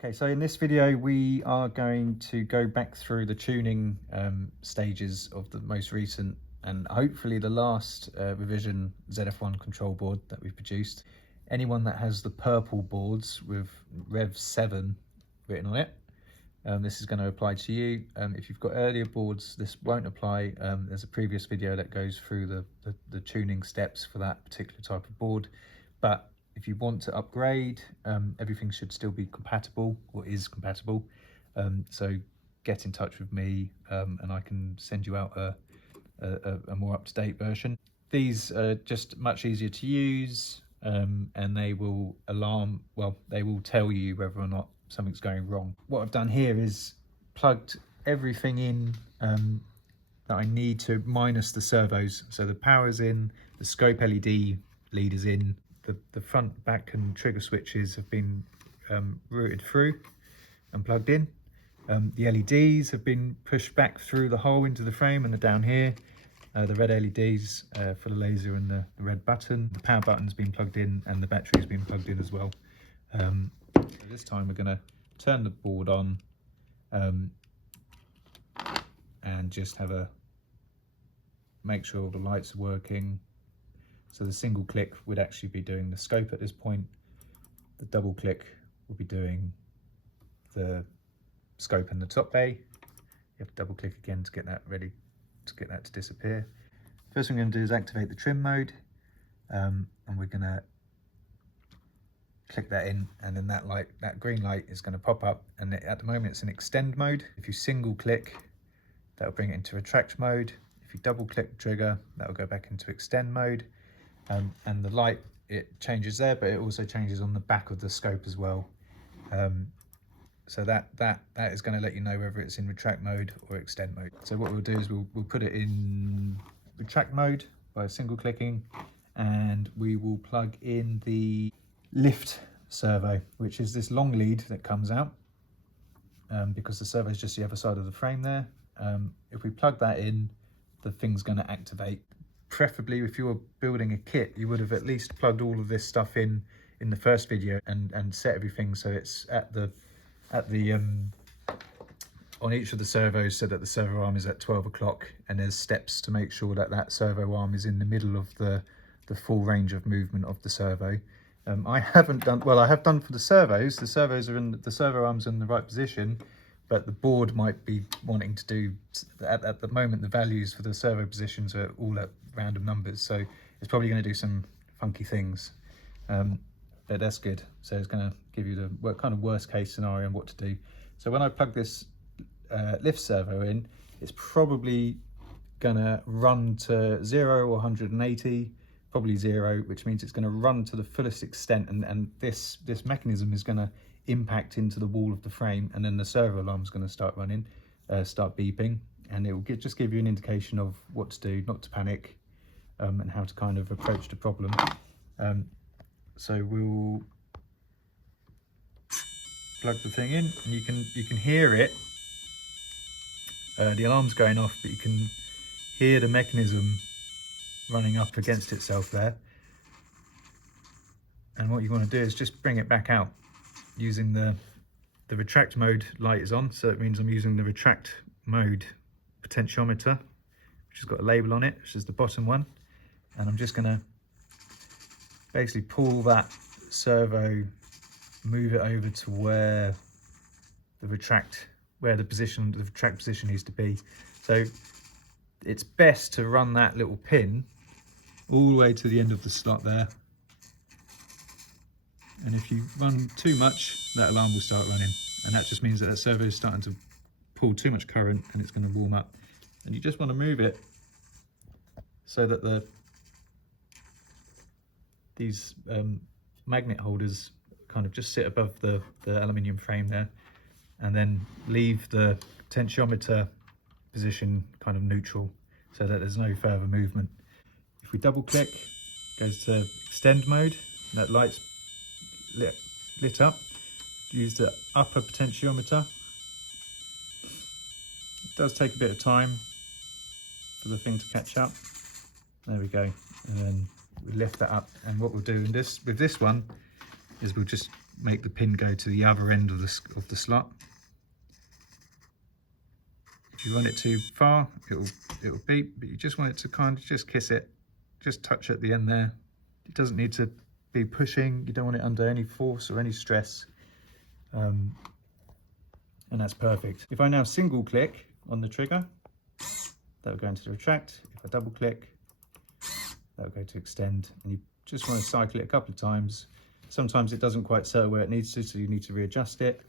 Okay, so in this video we are going to go back through the tuning stages of the most recent and hopefully the last revision ZF1 control board that we've produced. Anyone that has the purple boards with Rev 7 written on it, this is going to apply to you. If you've got earlier boards, this won't apply. There's a previous video that goes through the tuning steps for that particular type of board, but if you want to upgrade, everything should still be compatible or is compatible. So get in touch with me and I can send you out a more up-to-date version. These are just much easier to use and they will they will tell you whether or not something's going wrong. What I've done here is plugged everything in that I need to, minus the servos. So the power's in, the scope LED lead is in, the front, back and trigger switches have been routed through and plugged in. The LEDs have been pushed back through the hole into the frame and they're down here. The red LEDs for the laser and the red button. The power button's been plugged in and the battery's been plugged in as well. So this time we're going to turn the board on and just make sure all the lights are working. So the single click would actually be doing the scope at this point. The double click will be doing the scope and the top bay. You have to double click again to get that ready, to get that to disappear. First thing we're going to do is activate the trim mode, and we're going to click that in, and then that green light is going to pop up, and at the moment it's in extend mode. If you single click, that'll bring it into retract mode. If you double click the trigger, that'll go back into extend mode. And the light, it changes there, but it also changes on the back of the scope as well. So that is going to let you know whether it's in retract mode or extend mode. So what we'll do is we'll put it in retract mode by single clicking, and we will plug in the lift servo, which is this long lead that comes out because the servo is just the other side of the frame there. If we plug that in, the thing's going to activate. Preferably, if you were building a kit, you would have at least plugged all of this stuff in the first video and set everything so it's on each of the servos, so that the servo arm is at 12 o'clock, and there's steps to make sure that servo arm is in the middle of the full range of movement of the servo. I haven't done, well, I have done for the servos. The servos are the servo arms are in the right position, but the board might be wanting to do, at the moment, the values for the servo positions are all at random numbers. So it's probably going to do some funky things, but that's good. So it's going to give you the kind of worst case scenario and what to do. So when I plug this lift servo in, it's probably going to run to 0 or 180, probably 0, which means it's going to run to the fullest extent, and this mechanism is going to impact into the wall of the frame, and then the servo alarm is going to start running, start beeping, and it will just give you an indication of what to do, not to panic, and how to kind of approach the problem. So we'll plug the thing in, and you can hear it. The alarm's going off, but you can hear the mechanism running up against itself there. And what you want to do is just bring it back out using the retract mode light is on, so it means I'm using the retract mode potentiometer, which has got a label on it, which is the bottom one, and I'm just going to basically pull that servo, move it over to where the retract position needs to be. So it's best to run that little pin all the way to the end of the slot there. And if you run too much, that alarm will start running. And that just means that servo is starting to pull too much current and it's going to warm up. And you just want to move it so that these magnet holders kind of just sit above the aluminium frame there, and then leave the potentiometer position kind of neutral so that there's no further movement. If we double click, it goes to extend mode, that light's lit up. Use the upper potentiometer. It does take a bit of time for the thing to catch up. There we go, and then we lift that up, and what we'll do with this one is we'll just make the pin go to the other end of the slot. If you run it too far, it'll beep, but you just want it to kind of just kiss it, just touch at the end there. It doesn't need to be pushing. You don't want it under any force or any stress. And that's perfect. If I now single click on the trigger, that will go into the retract. If I double click, that will go to extend. And you just want to cycle it a couple of times. Sometimes it doesn't quite settle where it needs to, so you need to readjust it.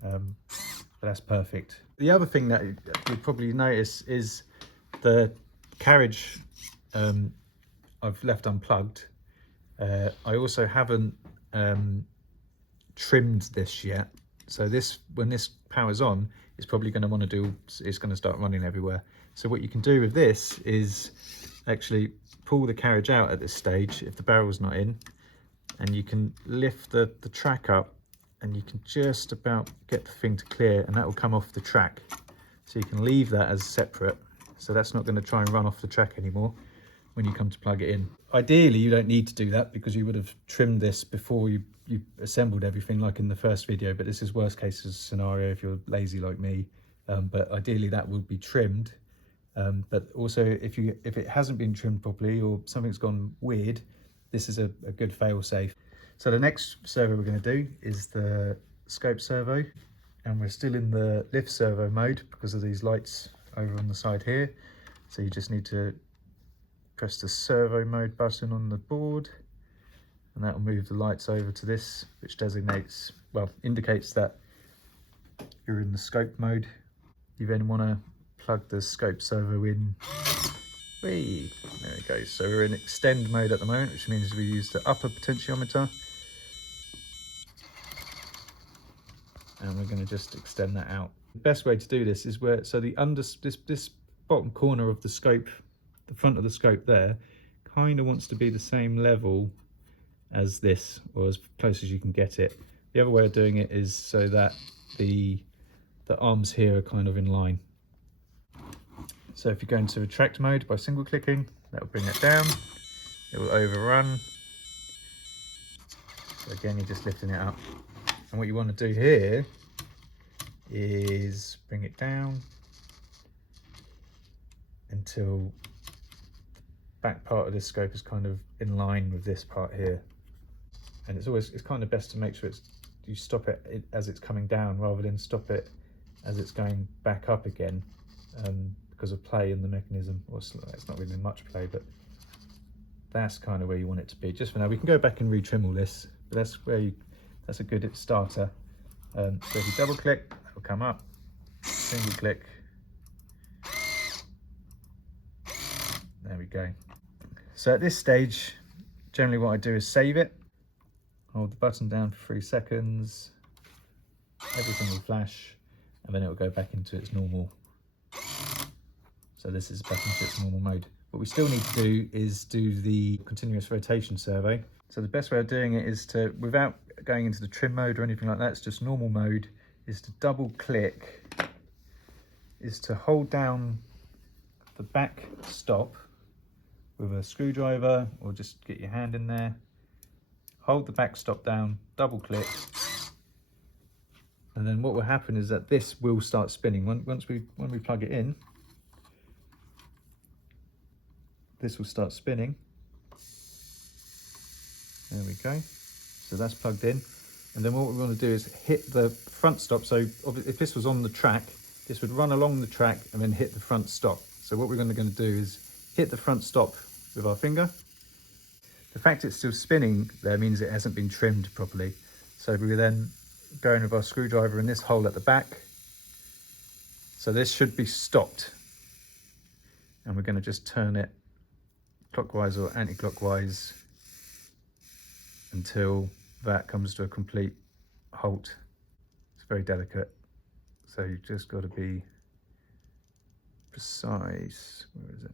But that's perfect. The other thing that you'll probably notice is the carriage I've left unplugged. I also haven't trimmed this yet. So this, when this powers on, it's probably going to want to do, it's going to start running everywhere. So what you can do with this is actually pull the carriage out at this stage if the barrel's not in, and you can lift the track up, and you can just about get the thing to clear, and that will come off the track. So you can leave that as separate. So that's not going to try and run off the track anymore when you come to plug it in. Ideally, you don't need to do that because you would have trimmed this before you assembled everything like in the first video, but this is worst case scenario if you're lazy like me. But ideally that would be trimmed. But also if it hasn't been trimmed properly or something's gone weird, this is a good fail safe. So the next servo we're going to do is the scope servo, and we're still in the lift servo mode because of these lights over on the side here. So you just need to press the servo mode button on the board, and that will move the lights over to this, which designates, well, indicates that you're in the scope mode. You then want to plug the scope servo in. Whee! There it goes. So we're in extend mode at the moment, which means we use the upper potentiometer. And we're going to just extend that out. The best way to do this is where, so the this bottom corner of the scope, the front of the scope there, kind of wants to be the same level as this, or as close as you can get it. The other way of doing it is so that the arms here are kind of in line. So if you go into retract mode by single clicking, that will bring it down. It will overrun. So again, you're just lifting it up. And what you want to do here is bring it down until the back part of this scope is kind of in line with this part here. And it's kind of best to make sure you stop it as it's coming down rather than stop it as it's going back up again, because of play in the mechanism. Or it's not really much play, but that's kind of where you want it to be. Just for now, we can go back and retrim all this, but that's a good starter. So if you double click, that will come up. Single click. There we go. So at this stage, generally what I do is save it. Hold the button down for 3 seconds. Everything will flash, and then it will go back into its normal. So this is back into its normal mode. What we still need to do is do the continuous rotation servo. So the best way of doing it is to, without going into the trim mode or anything like that, it's just normal mode, is to double click, is to hold down the back stop with a screwdriver, or just get your hand in there, hold the back stop down, double click, and then what will happen is that this will start spinning. When we plug it in, this will start spinning. There we go. So that's plugged in. And then what we want to do is hit the front stop. So if this was on the track, this would run along the track and then hit the front stop. So what we're going to do is hit the front stop with our finger. The fact it's still spinning there means it hasn't been trimmed properly. So we then go in with our screwdriver in this hole at the back. So this should be stopped. And we're going to just turn it clockwise or anti-clockwise until that comes to a complete halt. It's very delicate, so you've just got to be precise. Where is it?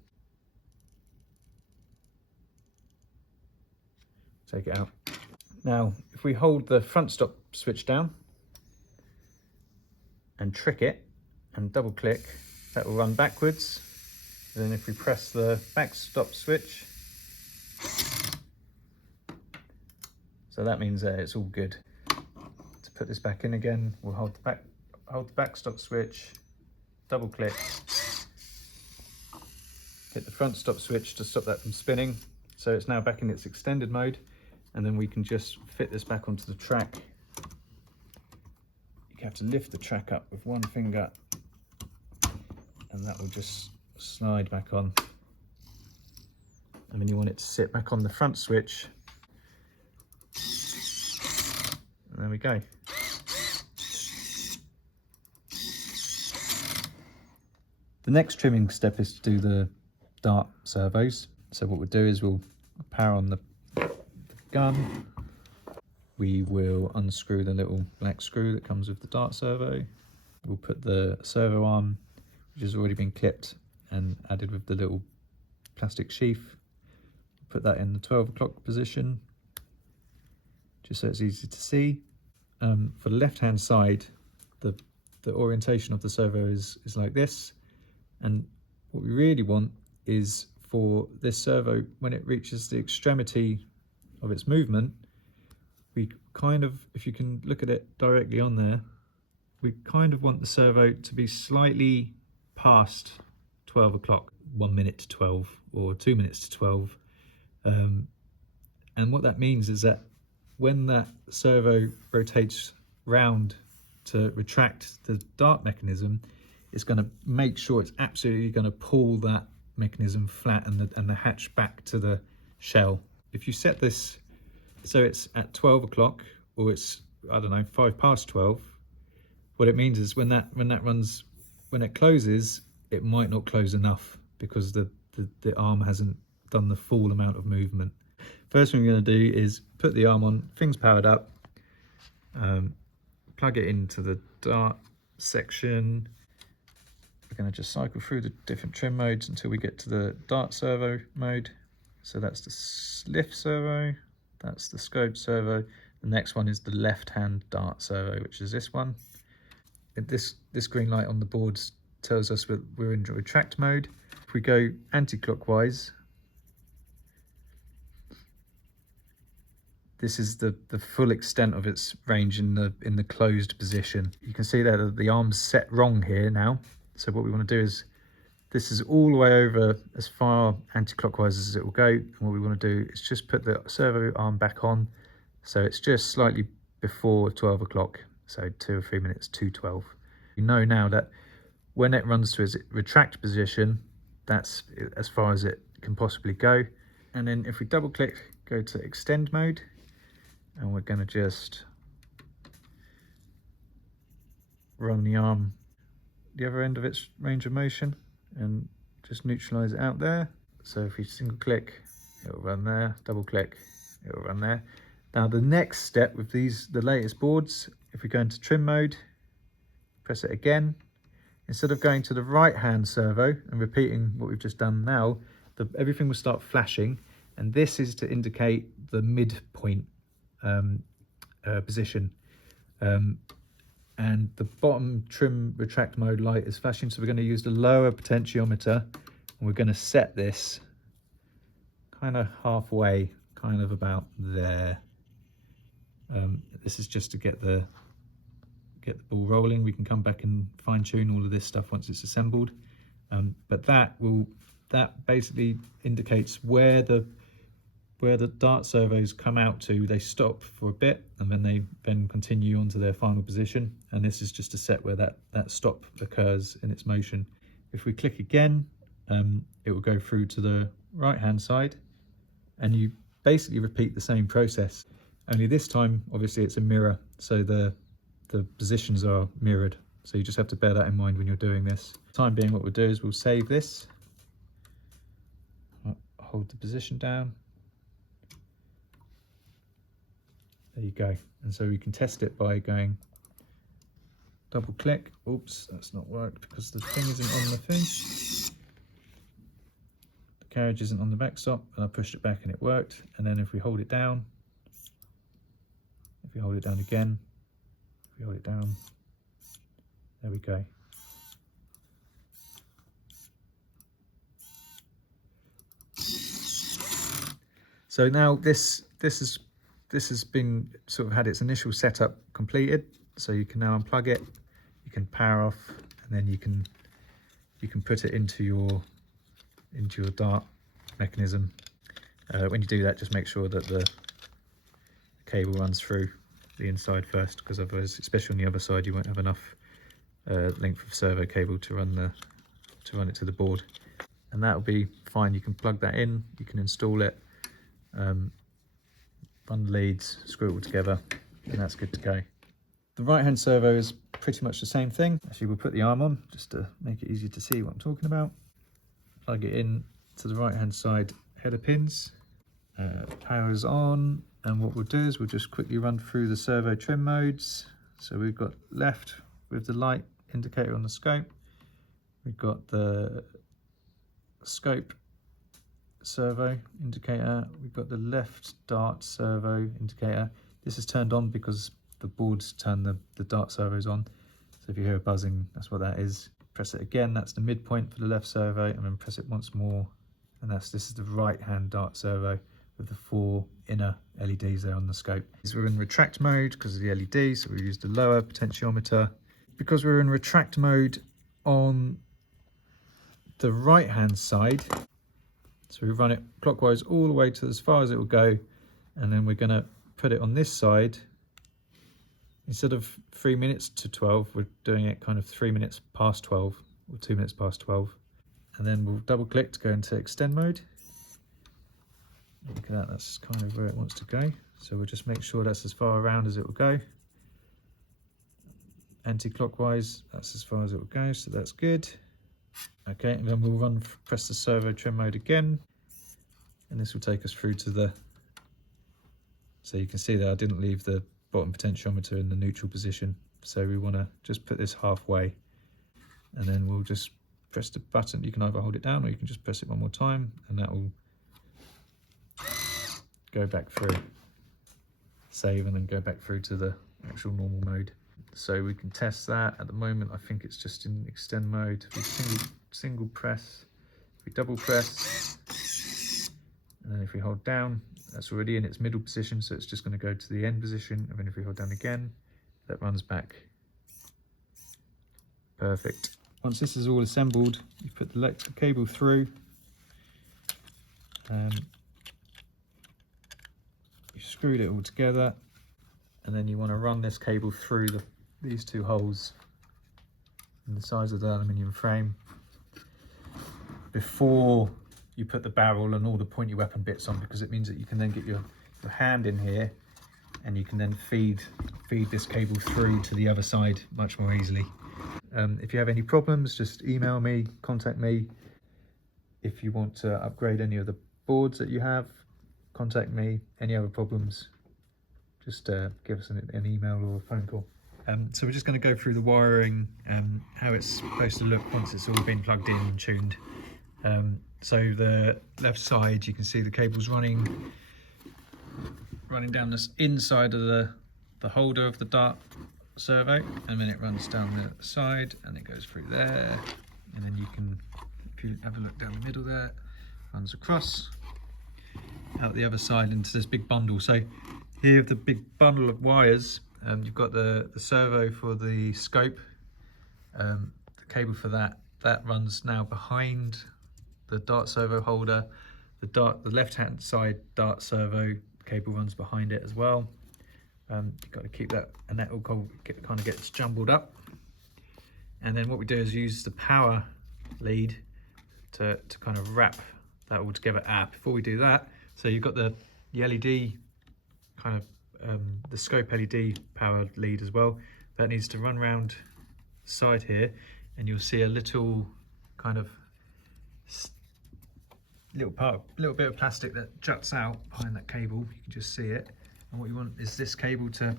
Take it out. Now, if we hold the front stop switch down and trick it and double click, that will run backwards. And then if we press the back stop switch, so that means that it's all good. put this back in again, we'll hold the back stop switch, double click, hit the front stop switch to stop that from spinning. So it's now back in its extended mode, and then we can just fit this back onto the track. You have to lift the track up with one finger, and that will just slide back on. And then you want it to sit back on the front switch. And there we go. The next trimming step is to do the dart servos. So what we'll do is we'll power on the gun. We will unscrew the little black screw that comes with the dart servo. We'll put the servo arm, which has already been clipped and added with the little plastic sheath. Put that in the 12 o'clock position, just so it's easy to see. For the left-hand side, the orientation of the servo is like this. And what we really want is for this servo, when it reaches the extremity of its movement, we kind of, if you can look at it directly on there, we kind of want the servo to be slightly past 12 o'clock, 1 minute to 12 or 2 minutes to 12. And what that means is that when that servo rotates round to retract the dart mechanism, it's going to make sure it's absolutely going to pull that mechanism flat and the hatch back to the shell. If you set this so it's at 12 o'clock or it's, I don't know, 5 past 12, what it means is when it closes, it might not close enough because the arm hasn't done the full amount of movement. First thing we're going to do is put the arm on, things powered up, plug it into the dart section. We're going to just cycle through the different trim modes until we get to the dart servo mode. So that's the lift servo, that's the scope servo. The next one is the left-hand dart servo, which is this one. This green light on the board tells us we're in retract mode. If we go anti-clockwise, this is the full extent of its range in the closed position. You can see that the arm's set wrong here now. So what we want to do is, this is all the way over as far anti-clockwise as it will go. And what we want to do is just put the servo arm back on. So it's just slightly before 12 o'clock. So 2 or 3 minutes to 12. You know now that when it runs to its retract position, that's as far as it can possibly go. And then if we double click, go to extend mode, and we're going to just run the arm the other end of its range of motion and just neutralize it out there. So if we single click, it'll run there, double click, it'll run there. Now the next step with the latest boards, if we go into trim mode, press it again, instead of going to the right hand servo and repeating what we've just done now, everything will start flashing, and this is to indicate the midpoint position. And the bottom trim retract mode light is flashing, so we're going to use the lower potentiometer, and we're going to set this kind of halfway, kind of about there. This is just to get the ball rolling. We can come back and fine tune all of this stuff once it's assembled, but that basically indicates where the dart servos come out to. They stop for a bit and then they continue on to their final position, and this is just a set where that stop occurs in its motion. If we click again, it will go through to the right hand side, and you basically repeat the same process, only this time obviously it's a mirror, so the positions are mirrored, so you just have to bear that in mind when you're doing this. Time being, what we'll do is we'll save this, hold the position down. There you go. And so we can test it by going double click. Oops, that's not worked because the thing isn't on the thing. The carriage isn't on the backstop, and I pushed it back and it worked. And then if we hold it down, if we hold it down again, if we hold it down, there we go. So now this is this has been sort of had its initial setup completed, so you can now unplug it, you can power off, and then you can put it into your dart mechanism. When you do that, just make sure that the cable runs through the inside first, because otherwise, especially on the other side, you won't have enough length of servo cable to run it to the board, and that'll be fine. You can plug that in, you can install it, run the leads, screw it all together, and that's good to go. The right hand servo is pretty much the same thing. Actually, we'll put the arm on just to make it easier to see what I'm talking about. Plug it in to the right hand side header pins, power's on, and what we'll do is we'll just quickly run through the servo trim modes. So we've got left with the light indicator on the scope, we've got the scope servo indicator, we've got the left dart servo indicator. This is turned on because the boards turn the dart servos on, so if you hear a buzzing, that's what that is. Press it again, that's the midpoint for the left servo, and then press it once more, and this is the right hand dart servo with the 4 inner LEDs there on the scope. We're in retract mode because of the LED, so we used the lower potentiometer. Because we're in retract mode on the right hand side, so we run it clockwise all the way to as far as it will go, and then we're going to put it on this side. Instead of 3 minutes to 12, we're doing it kind of 3 minutes past 12 or 2 minutes past 12, and then we'll double click to go into extend mode. Look at that, that's kind of where it wants to go, so we'll just make sure that's as far around as it will go. Anti-clockwise, that's as far as it will go, so that's good. Okay, and then we'll press the servo trim mode again, and this will take us through to the, so you can see that I didn't leave the bottom potentiometer in the neutral position, so we want to just put this halfway, and then we'll just press the button. You can either hold it down or you can just press it one more time, and that will go back through, save, and then go back through to the actual normal mode. So we can test that. At the moment, I think it's just in extend mode. We single press, we double press, and then if we hold down, that's already in its middle position, so it's just going to go to the end position, and then if we hold down again, that runs back. Perfect. Once this is all assembled, you put the electrical cable through, you've screwed it all together, and then you want to run this cable through these 2 holes in the sides of the aluminium frame before you put the barrel and all the pointy weapon bits on, because it means that you can then get your hand in here and you can then feed this cable through to the other side much more easily. If you have any problems, just email me, contact me. If you want to upgrade any of the boards that you have, contact me. Any other problems, just give us an email or a phone call. So we're just going to go through the wiring, how it's supposed to look once it's all been plugged in and tuned. So the left side, you can see the cables running down this inside of the holder of the dart servo, and then it runs down the side and it goes through there, and then you can, if you have a look down the middle there, runs across out the other side into this big bundle. So here, the big bundle of wires, you've got the servo for the scope, the cable for that runs now behind the dart servo holder. The left hand side dart servo cable runs behind it as well. You've got to keep that, and that will kind of gets jumbled up. And then what we do is use the power lead to kind of wrap that all together. Before we do that, so you've got the LED kind of the scope LED power lead as well. That needs to run around the side here, and you'll see a little kind of little bit of plastic that juts out behind that cable. You can just see it. And what you want is this cable to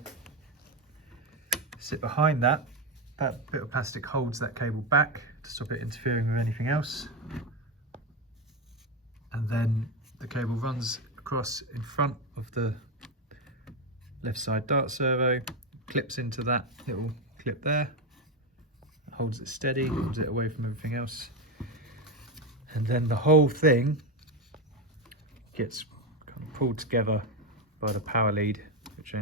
sit behind that. That bit of plastic holds that cable back to stop it interfering with anything else. And then the cable runs across in front of the left side dart servo, clips into that little clip there, holds it steady, holds it away from everything else. And then the whole thing gets kind of pulled together by the power lead, which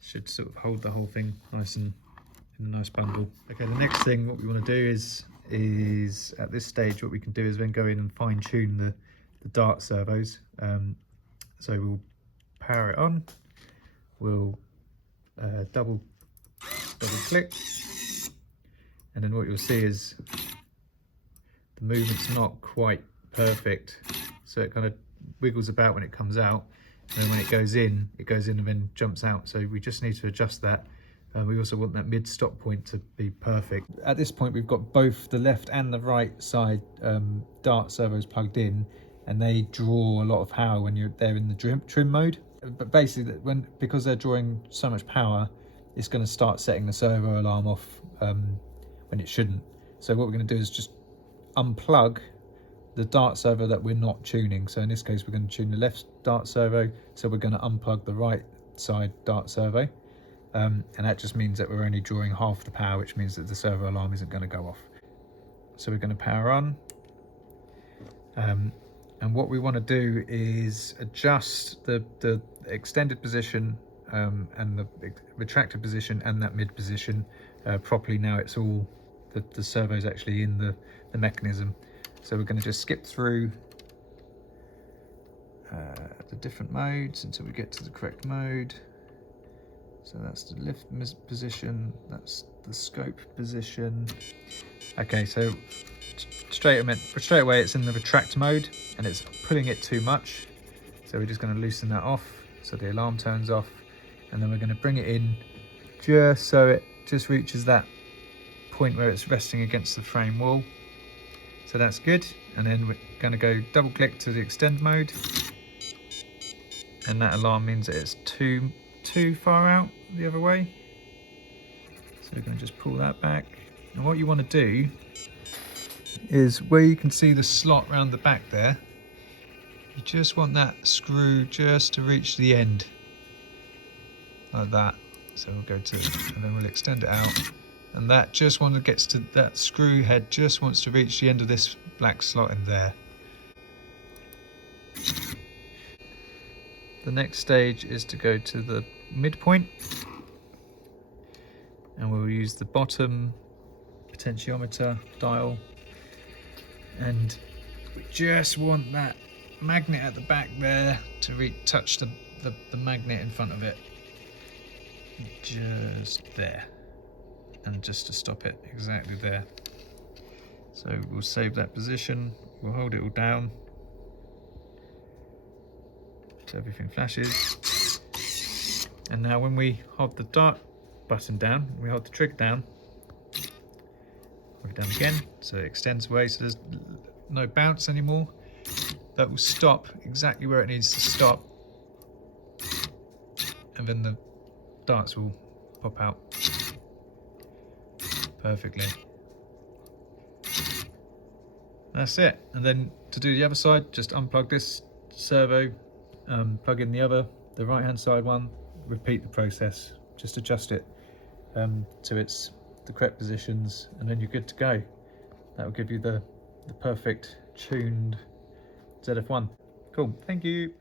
should sort of hold the whole thing nice and in a nice bundle. Okay, the next thing what we want to do is at this stage what we can do is then go in and fine tune the dart servos. So we'll power it on, we'll double click, and then what you'll see is the movement's not quite perfect, so it kind of wiggles about when it comes out, and then when it goes in and then jumps out. So we just need to adjust that. We also want that mid stop point to be perfect. At this point we've got both the left and the right side dart servos plugged in, and they draw a lot of power when they're in the trim mode. But basically because they're drawing so much power, it's going to start setting the servo alarm off when it shouldn't. So what we're going to do is just unplug the dart servo that we're not tuning. So in this case we're going to tune the left dart servo, so we're going to unplug the right side dart servo, and that just means that we're only drawing half the power, which means that the servo alarm isn't going to go off. So we're going to power on, and what we want to do is adjust the extended position and the retracted position and that mid position properly. Now it's all the servo's actually in the mechanism. So we're going to just skip through the different modes until we get to the correct mode. So that's the lift position, that's the scope position. Okay, so straight away it's in the retract mode and it's pulling it too much. So we're just going to loosen that off so the alarm turns off, and then we're going to bring it in just so it just reaches that point where it's resting against the frame wall. So that's good, and then we're going to go double click to the extend mode, and that alarm means that it's too far out the other way. So we're going to just pull that back, and what you want to do is where you can see the slot round the back there, you just want that screw just to reach the end like that. So we'll go to, and then we'll extend it out. And that just gets to that screw head, just wants to reach the end of this black slot in there. The next stage is to go to the midpoint, and we'll use the bottom potentiometer dial, and we just want that magnet at the back there to touch the magnet in front of it, just there. And just to stop it exactly there. So we'll save that position, we'll hold it all down so everything flashes. And now when we hold the dart button down, we hold the trigger down, hold it down again, so it extends away, so there's no bounce anymore. That will stop exactly where it needs to stop, and then the darts will pop out perfectly. That's it. And then to do the other side, just unplug this servo, plug in the right hand side one, repeat the process, just adjust it to the correct positions, and then you're good to go. That will give you the perfect tuned ZF1. Cool, thank you.